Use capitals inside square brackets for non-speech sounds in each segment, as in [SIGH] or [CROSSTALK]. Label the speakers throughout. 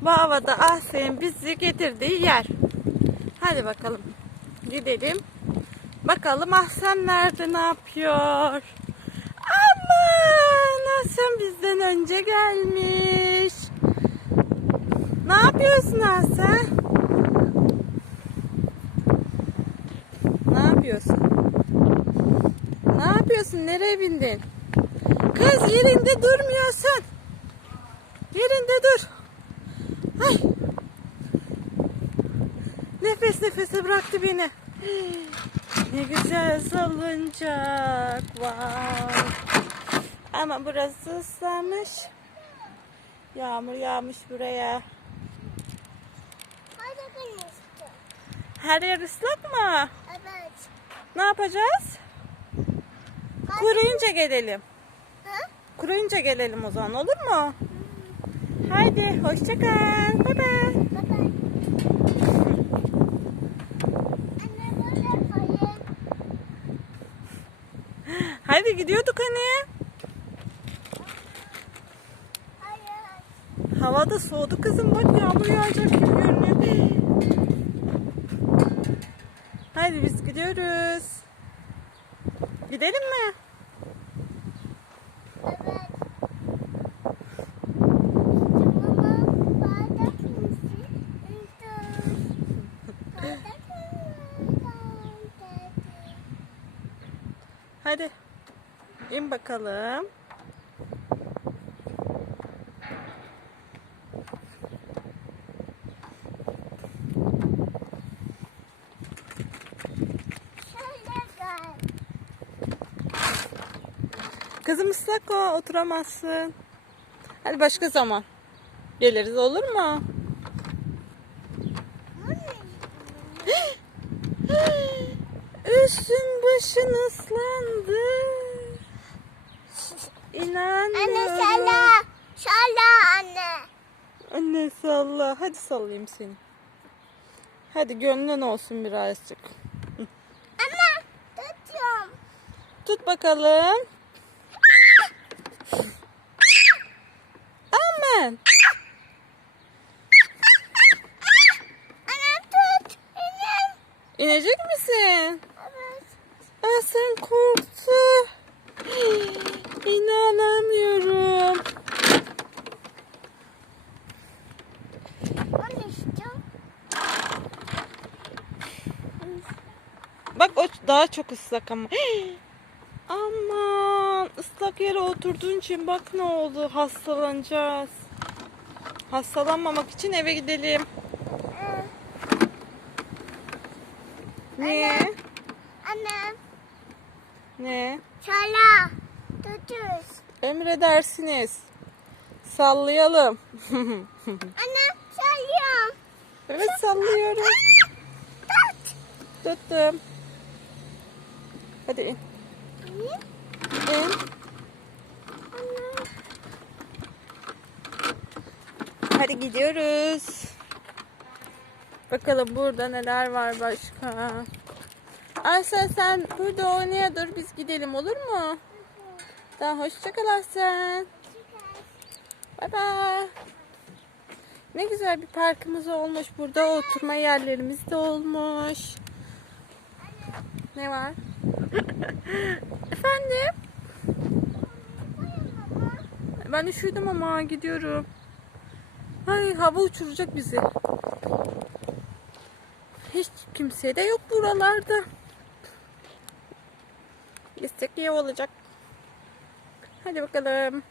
Speaker 1: Bu havada Asya'nın bizi getirdiği yer. Hadi bakalım. Gidelim. Bakalım Ahsen nerede ne yapıyor? Aman Ahsen bizden önce gelmiş. Ne yapıyorsun Ahsen? Ne yapıyorsun? Ne yapıyorsun? Nereye bindin? Kız yerinde durmuyorsun. Yerinde dur. Ay. Nefes nefese bıraktı beni. Ne güzel salıncak. Wow. Ama burası ıslanmış. Yağmur yağmış buraya. Her yer ıslak mı?
Speaker 2: Evet.
Speaker 1: Ne yapacağız? Kuruyunca gelelim. Kuruyunca gelelim o zaman olur mu? Haydi hoşça kal.
Speaker 2: Bye bye. Böyle hayır.
Speaker 1: Haydi gidiyorduk hani.
Speaker 2: Hayır.
Speaker 1: Hava da soğudu kızım bak yağmur yağacak gibi görünüyor. Haydi biz gidiyoruz. Gidelim mi?
Speaker 2: Evet.
Speaker 1: Hadi. İn bakalım. Kızım ıslak o oturamazsın. Hadi başka zaman. Geliriz olur mu? Üstün başın ıslandı.
Speaker 2: Anne
Speaker 1: İnanmıyorum.
Speaker 2: şala. Şala anne.
Speaker 1: Anne salla. Hadi sallayayım seni. Hadi gönlün olsun birazcık.
Speaker 2: Anne tutuyorum.
Speaker 1: Tut bakalım. Aman.
Speaker 2: Anne tut. Benim.
Speaker 1: İnecek misin? Sen korktu. [GASPS] İnanamıyorum.
Speaker 2: Konuştum.
Speaker 1: Bak o daha çok ıslak ama. [GASPS] Aman ıslak yere oturduğun için bak ne oldu hastalanacağız. Hastalanmamak için eve gidelim.
Speaker 2: Ee,
Speaker 1: Ne?
Speaker 2: Anne.
Speaker 1: Ne?
Speaker 2: Şala. Tutuyoruz.
Speaker 1: Emredersiniz. Sallayalım. [LAUGHS]
Speaker 2: Anne çalıyorum.
Speaker 1: evet sallıyorum.
Speaker 2: Tut.
Speaker 1: Tuttum. Hadi in.
Speaker 2: Anne.
Speaker 1: İn.
Speaker 2: Anne.
Speaker 1: Hadi gidiyoruz. Bakalım burada neler var başka. Ayşe sen burada oynaya dur biz gidelim olur mu? Daha hoşça kal Ayşe. Bay bay. Ne güzel bir parkımız olmuş burada. Oturma yerlerimiz de olmuş. Ne var? [LAUGHS] Efendim? Ben üşüdüm ama gidiyorum. Ay hava uçuracak bizi. Hiç kimse de yok buralarda. Gitsek iyi olacak. Hadi bakalım.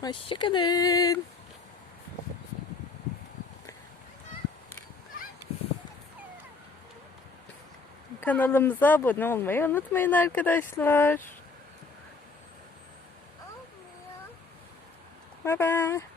Speaker 1: Hoşçakalın. Kanalımıza abone olmayı unutmayın arkadaşlar. Bye bye.